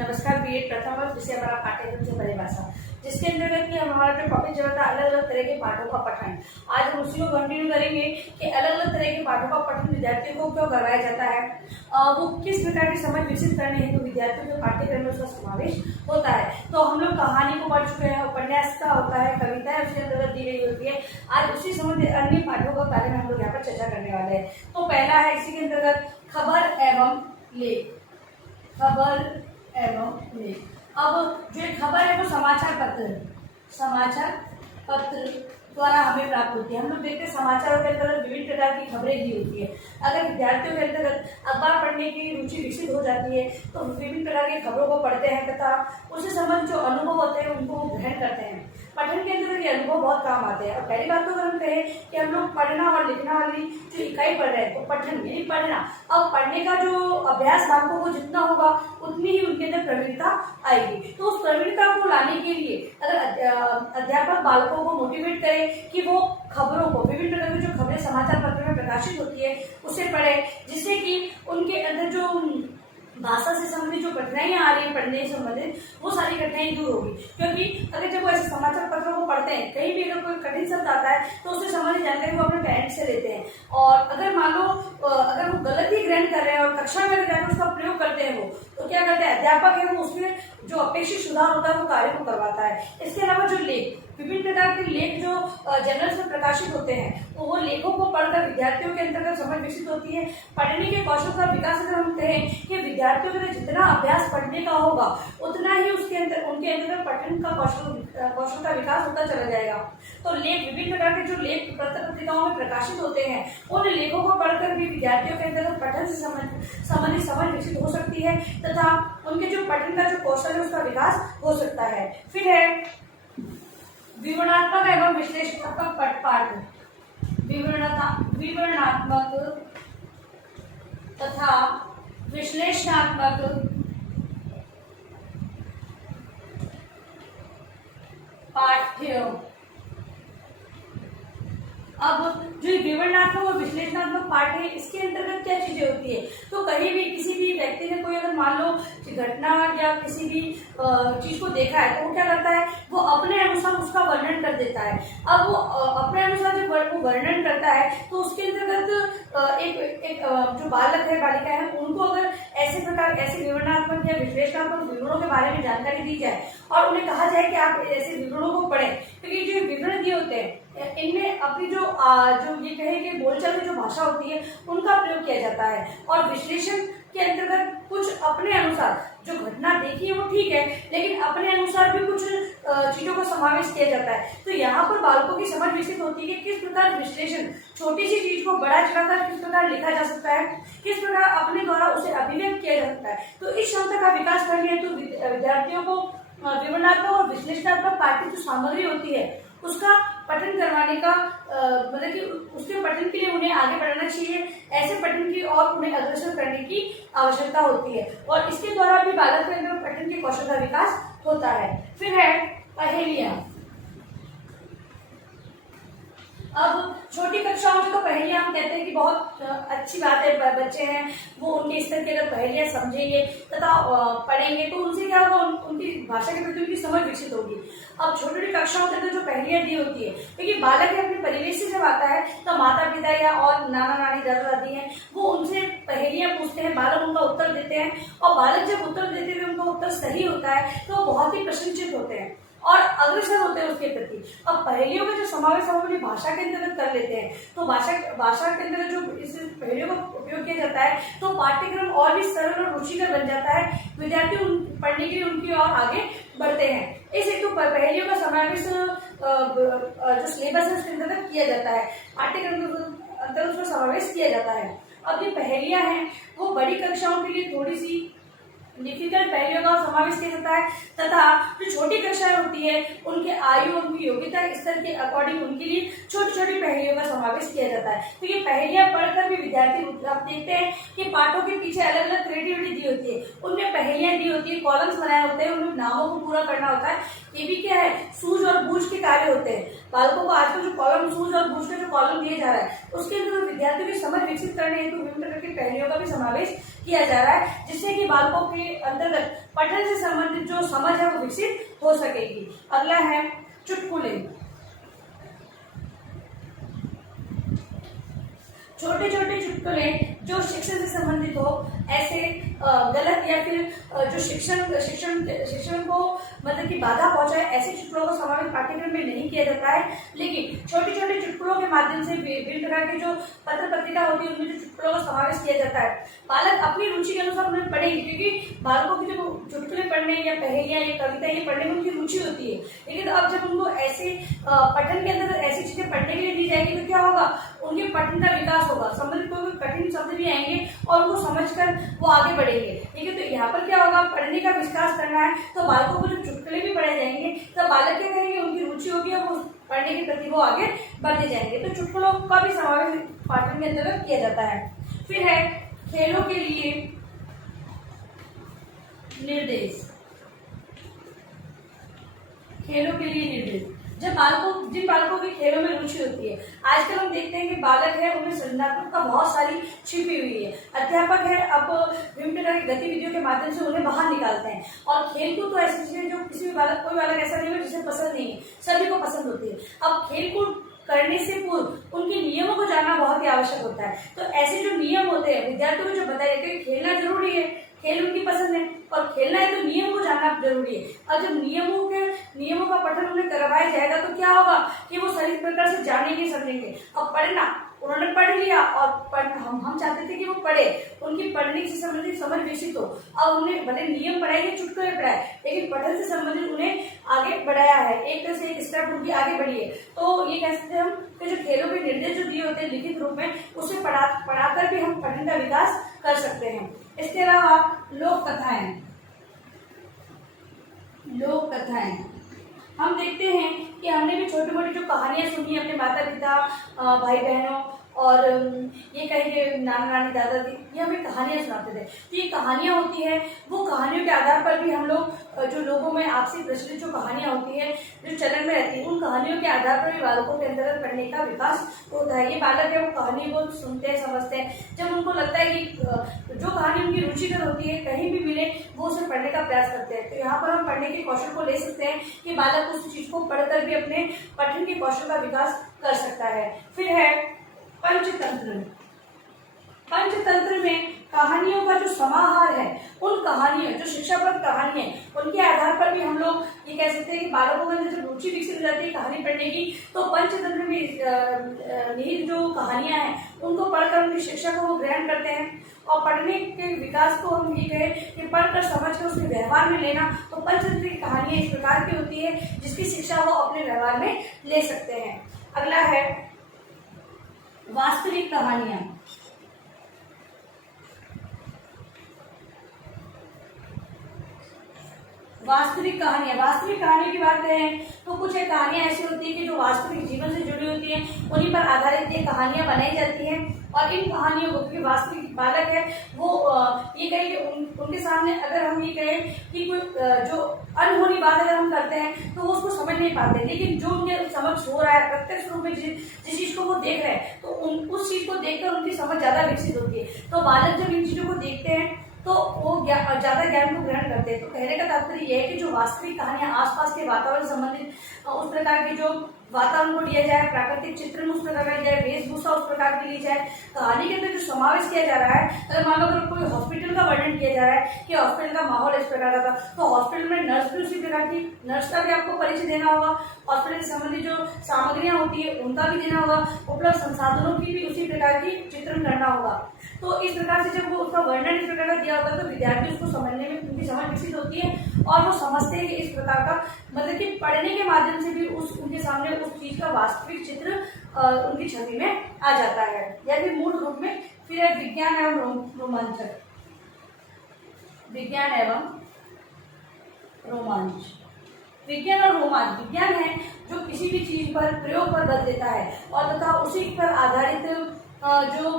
नमस्कार। बीएड प्रथम वर्ष विषय हमारा पाठ्यक्रम से परिभाषा, जिसके अंतर्गत कि हमारा जो टॉपिक जो था अलग अलग तरह के पाठों का पठन। आज हम उसी को कंटिन्यू करेंगे कि अलग अलग तरह के पाठों का पठन विद्यार्थियों को क्यों करवाया जाता है, वो किस प्रकार की समझ विकसित करने हेतु तो विद्यार्थियों के पाठ्यक्रम में उसका समावेश होता है। तो हम लोग कहानी को पढ़ चुके हैं, उपन्यास का होता है, कविताएं उसके अंतर्गत दी गई होती है। आज उसी संबंधित अन्य पाठों के बारे में हम लोग यहाँ पर चर्चा करने वाले हैं। तो पहला है इसी के अंतर्गत खबर एवं लेख। खबर एवं लेख। अब जो खबर है वो समाचार पत्र द्वारा हमें प्राप्त होती है। हम लोग देखते हैं समाचारों के अंतर्गत विभिन्न प्रकार की खबरें दी होती है। अगर विद्यार्थियों के अंतर्गत अखबार पढ़ने की रुचि विकसित हो जाती है तो विभिन्न प्रकार की खबरों को पढ़ते हैं तथा उससे संबंधित जो अनुभव होते हैं उनको ग्रहण करते हैं। पठन के अंदर ये अनुभव बहुत काम आते हैं। और पहली बात तो अगर हम कहें कि हम लोग पढ़ना और लिखना वाली जो इकाई पढ़ रहे हैं तो पठन यानी पढ़ना। अब पढ़ने का जो अभ्यास बालकों को जितना होगा उतनी ही उनके अंदर प्रवीणता आएगी। तो उस प्रवीणता को लाने के लिए अगर अध्यापक बालकों को मोटिवेट करे कि वो खबरों को विभिन्न प्रकार की जो खबरें समाचार पत्र में प्रकाशित होती है उसे पढ़े, जिससे कि उनके अंदर जो भाषा से संबंधित जो कठिनाइयां आ रही है पढ़ने से संबंधित वो सारी कठिनाई दूर होगी। क्योंकि अगर जब वो ऐसे समाचार पत्रों को पढ़ते हैं कहीं भी अगर कोई कठिन शब्द आता है तो उससे संबंधित जानकारी वो अपने पेरेंट्स से लेते हैं। और अगर मान लो अगर वो गलत ही ग्रहण कर रहे हैं और कक्षा में जाकर उसका प्रयोग करते हैं वो तो क्या करते हैं अध्यापक है वो उसमें जो अपेक्षित सुधार होता है वो कार्य को करवाता है। इसके अलावा जो लेख विभिन्न प्रकार के लेख जो जर्नल्स में प्रकाशित होते हैं तो वो लेखों को पढ़कर विद्यार्थियों के अंतर्गत समझ विकसित होती है। पढ़ने के कौशल का विकास अगर हम कहें कि विद्यार्थियों के जितना अभ्यास पढ़ने का होगा उतना ही उसके अंदर उनके अंदर पठन का कौशल का विकास होता चला जाएगा। तो लेख विभिन्न प्रकार के जो लेख पत्र पत्रिकाओं में प्रकाशित होते हैं उन लेखों को पढ़कर भी विद्यार्थियों के अंदर पठन से संबंधित समझ विकसित हो सकती है तथा उनके जो पठन का जो कौशल है उसका विकास हो सकता है। फिर है विवरणात्मक एवं विश्लेषणात्मक पाठ। विवरणात्मक तथा विश्लेषणात्मक पाठ्य। अब जो विवरणात्मक और विश्लेषणात्मक पाठ है इसके अंतर्गत क्या चीजें होती है तो कहीं भी किसी भी व्यक्ति ने कोई अगर मान लो घटना या किसी भी चीज को देखा है तो वो क्या करता है वो अपने अनुसार उसका वर्णन कर देता है। अब वो अपने अनुसार जब वो वर्णन करता है तो उसके अंतर्गत एक जो बालक है बालिका है उनको अगर ऐसे प्रकार ऐसे विवरणात्मक या विश्लेषणात्मक विवरणों के बारे में जानकारी दी जाए और उन्हें कहा जाए कि आप ऐसे विवरणों को पढ़ें क्योंकि जो विवरण दिए होते हैं इनमें अपनी जो ये कहे कि बोलचाल की जो भाषा होती है उनका प्रयोग किया जाता है। और विश्लेषण के अंतर्गत कुछ अपने अनुसार जो घटना देखी है वो ठीक है लेकिन अपने अनुसार भी कुछ चीजों का समावेश किया जाता है। तो यहाँ पर बालकों की समझ विकसित होती है कि किस प्रकार विश्लेषण छोटी सी चीज को बड़ा चढ़ाकर किस प्रकार लिखा जा सकता है, किस प्रकार अपने द्वारा उसे अभिव्यक्त किया जा सकता है। तो इस क्षमता का विकास करने हेतु विद्यार्थियों को विवरणात्मक और विश्लेषणात्मक पाठ्य जो सामग्री होती है उसका पठन करवाने का मतलब कि उसके पठन के लिए उन्हें आगे बढ़ाना चाहिए। ऐसे पठन की और उन्हें अग्रसर करने की आवश्यकता होती है और इसके द्वारा भी बालक के अंदर पठन के कौशल का विकास होता है। फिर है पहेलियां। अब छोटी कक्षाओं में तो पहेलियां हम कहते हैं कि बहुत अच्छी बात है, बच्चे हैं वो उनके स्तर की अगर पहेलियां समझेंगे तथा पढ़ेंगे तो उनसे क्या होगा उनकी भाषा के प्रति उनकी समझ विकसित होगी। अब छोटी छोटी कक्षाओं के अंदर जो पहेलियां दी होती है क्योंकि बालक है अपने परिवेश से जब आता है तो माता पिता या और नाना नानी दादा दादी हैं वो उनसे पहेलियां पूछते हैं, बालक उनका उत्तर देते हैं और बालक जब उत्तर देते हुए उनका उत्तर सही होता है तो वो बहुत ही प्रसन्नचित होते हैं और अग्रसर होते हैं उसके प्रति। अब पहेलियों का जो समावेश हम अपनी भाषा के अंतर्गत कर लेते हैं तो भाषा के अंदर जो इस पहेलियों का उपयोग किया जाता है तो पाठ्यक्रम और भी सरल और रुचिकर बन जाता है। विद्यार्थी पढ़ने के लिए उनकी और आगे बढ़ते हैं। इस हेतु पहेलियों का समावेश जो सिलेबस है उसके अंतर्गत किया जाता है, पाठ्यक्रम के अंतर्गत उसका समावेश किया जाता है। अब ये पहेलियां हैं वो बड़ी कक्षाओं के लिए थोड़ी सी डिफिकल्ट पहेलियों का समावेश किया जाता है तथा जो छोटी कक्षाएं होती है उनके आयु उनकी योग्यता स्तर के अकॉर्डिंग उनके लिए छोटी छोटी पहेलियों का समावेश किया जाता है। तो ये पहेलियां पढ़कर भी विद्यार्थी आप देखते हैं कि पाठों के पीछे अलग अलग क्रिएटिविटी दी होती है। उनमें पहेलियां दी होती है, कॉलम्स बनाए होते हैं, उनमें नामों को पूरा करना होता है। ये भी क्या है, सूझ और बूझ के कार्य होते हैं। बालकों को आजकल जो कॉलम सूझ और बूझ के जो कॉलम दिए जा रहा है उसके अंदर विद्यार्थियों की समझ विकसित करने हेतु विभिन्न प्रकार की पहेलियों का भी समावेश किया जा रहा है, जिससे कि बालकों के अंतर्गत पठन से संबंधित जो समझ है वो विकसित हो सकेगी। अगला है चुटकुले। छोटे छोटे चुटकुले जो शिक्षण से संबंधित हो, ऐसे गलत या फिर जो शिक्षण को मतलब कि बाधा पहुंचाए, ऐसे चुटकुलों का समावेश पाठ्यक्रम में नहीं किया जाता है। लेकिन छोटे छोटे चुटकुलों के माध्यम से विभिन्न प्रकार के जो पत्र पत्रिका होती है उनमें जो चुटकुलों का समावेश किया जाता है, बालक अपनी रुचि के अनुसार उन्हें पढ़ेंगे, क्योंकि बालकों की जो चुटकुले पढ़ने या पहेलियां या कविता ये पढ़ने में उनकी रुचि होती है। लेकिन अब जब उनको ऐसे पठन के अंदर ऐसी चीजें पढ़ने के लिए दी जाएगी तो क्या होगा, उनके पठन का विकास होगा, संबंधित कोई कठिन शब्द भी आएंगे और उनको समझकर वो आगे बढ़ेंगे। ठीक है, तो यहाँ पर क्या होगा, पढ़ने का विकास करना है तो बालकों को जो चुटकुले भी पढ़े जाएंगे तो बालक क्या करेंगे, उनकी रुचि होगी और वो पढ़ने के प्रति वो आगे बढ़ते जाएंगे। तो चुटकुलों का भी समावेश पाठन के अंतर्गत किया जाता है। फिर है खेलों के लिए निर्देश। खेलों के लिए निर्देश, जिन बालकों की खेलों में रुचि होती है, आजकल हम देखते हैं कि बालक है उनमें सृजनात्मकता बहुत सारी छिपी हुई है। अध्यापक है अब विभिन्न प्रकार की गतिविधियों के माध्यम से उन्हें बाहर निकालते हैं। और खेलकूद तो ऐसी चीज है जो किसी भी बालक, कोई बालक ऐसा नहीं है जिसे पसंद नहीं है, सभी को पसंद होती है। अब खेलकूद करने से पूर्व उनके नियमों को जानना बहुत ही आवश्यक होता है। तो ऐसे जो नियम होते हैं विद्यार्थियों को जो बताए जाते हैं, खेलना जरूरी है, खेल उनकी पसंद है और खेलना है तो नियम को जानना जरूरी है। और जब नियमों का पठन उन्हें करवाया जाएगा तो क्या होगा कि वो सही प्रकार से जानेंगे समझेंगे। अब पढ़ना उन्होंने पढ़ लिया और हम चाहते थे कि वो पढ़े, उनकी पढ़ने से संबंधित समझ विकसित हो। अब उन्हें भले नियम पढ़ाए या चुटकुले पढ़ाए, लेकिन पठन से संबंधित उन्हें आगे बढ़ाया है, एक तरह से एक स्टेप उनकी आगे बढ़ी है। तो ये कह सकते हैं हम कि जो खेलों के निर्देश जो दिए होते हैं लिखित रूप में, उसे पढ़ाकर भी हम पठन का विकास कर सकते हैं। इसके अलावा लोक कथाएं हम देखते हैं कि हमने भी छोटी मोटी जो कहानियां सुनी अपने माता पिता, भाई बहनों और ये कहेंगे नाना नानी दादा दी, ये हमें कहानियां सुनाते थे। तो ये कहानियां होती है, वो कहानियों के आधार पर भी हम लोग जो लोगों में आपसी प्रचलित जो कहानियां होती है जो चलन में रहती है, उन कहानियों के आधार पर भी बालकों के अंदर पढ़ने का विकास होता है। ये बालक है वो कहानी को सुनते हैं, समझते हैं। जब उनको लगता है कि जो कहानी उनकी रुचिकर होती है, कहीं भी मिले वो उसे पढ़ने का प्रयास करते हैं। तो यहाँ पर हम पढ़ने के कौशल को ले सकते हैं कि बालक उस चीज को पढ़कर भी अपने पठन के कौशल का विकास कर सकता है। फिर है पंचतंत्र में कहानियों का जो समाहार है, उन कहानियों जो शिक्षाप्रद कहानी है उनके आधार पर भी हम लोग ये कह सकते हैं कि बालकों के अंदर जब रुचि विकसित हो जाती है कहानी पढ़ने की, तो पंचतंत्र में निहित जो कहानियां हैं उनको पढ़कर उनकी शिक्षा को वो ग्रहण करते हैं। और पढ़ने के विकास को हम ये कहें कि पढ़कर समझकर उसके व्यवहार में लेना, तो पंचतंत्र की कहानियां इस प्रकार की होती है जिसकी शिक्षा वो अपने व्यवहार में ले सकते हैं। अगला है वास्तविक कहानियां। वास्तविक कहानियों की बात करें तो कुछ एक कहानियां ऐसी होती है कि जो वास्तविक जीवन से जुड़ी होती हैं, उन्हीं पर आधारित ये कहानियां बनाई जाती हैं। और इन कहानियों को क्योंकि वास्तविक बालक है वो ये कहें कि उनके सामने अगर हम ये कहें कि कोई जो अनहोनी बात अगर हम करते हैं तो वो उसको समझ नहीं पाते, लेकिन जो उनके समझ हो रहा है प्रत्यक्ष रूप में जिस चीज को वो देख रहे हैं तो उस चीज को देखकर उनकी समझ ज्यादा विकसित होती है। तो बालक जब इन चीजों को देखते हैं तो वो ज्यादा ज्ञान को ग्रहण करते हैं। तो कहने का तात्पर्य यह है कि जो वास्तविक कहानियां आसपास के वातावरण संबंधित उस प्रकार की जो वातावरण को लिया जाए, प्राकृतिक चित्रण उस प्रकार का लिया जाए, वेशभूषा उस प्रकार की ली जाए, कहानी के अंदर जो समावेश किया जा रहा है। अगर मान लो अगर कोई हॉस्पिटल का वर्णन किया जा रहा है कि हॉस्पिटल का माहौल इस प्रकार का था, तो हॉस्पिटल में नर्स भी उसी प्रकार की, नर्स का भी आपको परिचय देना होगा, हॉस्पिटल से संबंधित जो सामग्रियां होती है उनका भी देना होगा, उपलब्ध संसाधनों की भी उसी प्रकार की चित्रण करना होगा। तो इस प्रकार से जब वो उसका वर्णन इस प्रकार का दिया होता है तो विद्यार्थी उसको समझने में उनकी समझ विकसित होती है और वो समझते हैं कि इस प्रकार का मतलब कि पढ़ने के माध्यम से भी उनके सामने उस चीज का वास्तविक चित्र उनकी छवि में आ जाता है, या फिर मूल रूप में। फिर है विज्ञान एवं रोमांच। विज्ञान और रोमांच विज्ञान है जो किसी भी चीज पर प्रयोग पर बल देता है और तथा उसी पर आधारित जो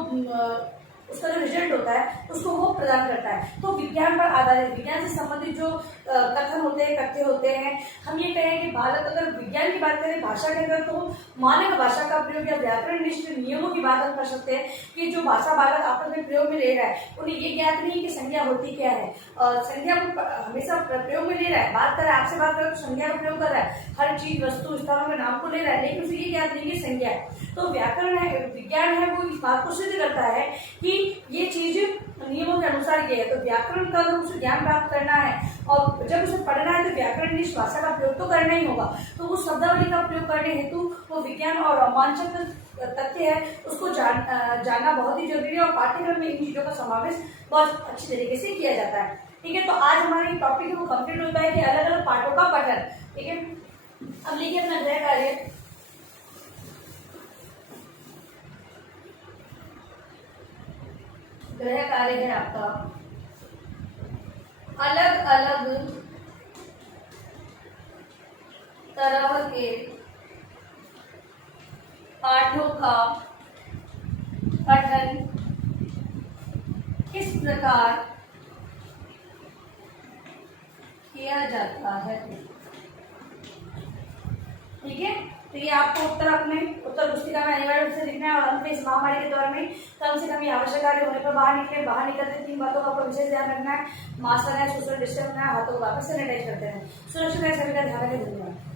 उसका जो रिजल्ट होता है उसको वो प्रदान करता है। तो विज्ञान पर आधारित, विज्ञान से संबंधित जो कथन होते हैं, तथ्य होते हैं, हम ये कहें कि भारत अगर विज्ञान की बात करें भाषा के अंदर, तो मानक भाषा का प्रयोग या व्याकरण निष्ठ नियमों की बात हम कर सकते हैं कि जो भाषा बालक आपस में प्रयोग में ले रहा है उन्हें ये ज्ञात नहीं कि संज्ञा होती क्या है, और संज्ञा को हमेशा प्रयोग में ले रहा है, बात कर रहा है, आपसे बात कर रहा है तो संज्ञा का प्रयोग कर रहा है, हर चीज वस्तु स्थानों के नाम को ले रहा है, लेकिन उसे ये ज्ञात नहीं कि संज्ञा है। तो व्याकरण है, विज्ञान है, वो इस बात को सिद्ध करता है कि ये चीज नियमों के अनुसार ये है। तो व्याकरण का अगर उसे ज्ञान प्राप्त करना है और जब उसे पढ़ना है तो व्याकरण निष्ठ भाषा का प्रयोग तो करना ही होगा। तो उस शब्दावली का प्रयोग करने हेतु वो विज्ञान और रोमांचक तथ्य है उसको जानना बहुत ही जरूरी है, और पाठ्यक्रम में इन चीजों का समावेश बहुत अच्छी तरीके से किया जाता है। ठीक है, तो आज हमारी टॉपिक है वो कंप्लीट होता है कि अलग अलग पाठों का पठन। ठीक है, अब लिखिए अपना गृह कार्य। गृह कार्य है आपका अलग अलग तरह के पाठों का पठन किस प्रकार किया जाता है। ठीक है, तो ये आपको उत्तर पुस्तिका में अनिवार्य रूप से लिखना है, और अंत में इस महामारी के दौर में कम से कम ये आवश्यक कार्य होने पर बाहर निकलते 3 बातों का आपको विशेष ध्यान रखना है। मास्क लगाए, सोशल डिस्टेंस रखना है, हाथों को वापस सैनिटाइज करते हैं। सुरक्षित रहे, सभी का ध्यान रखें। धन्यवाद।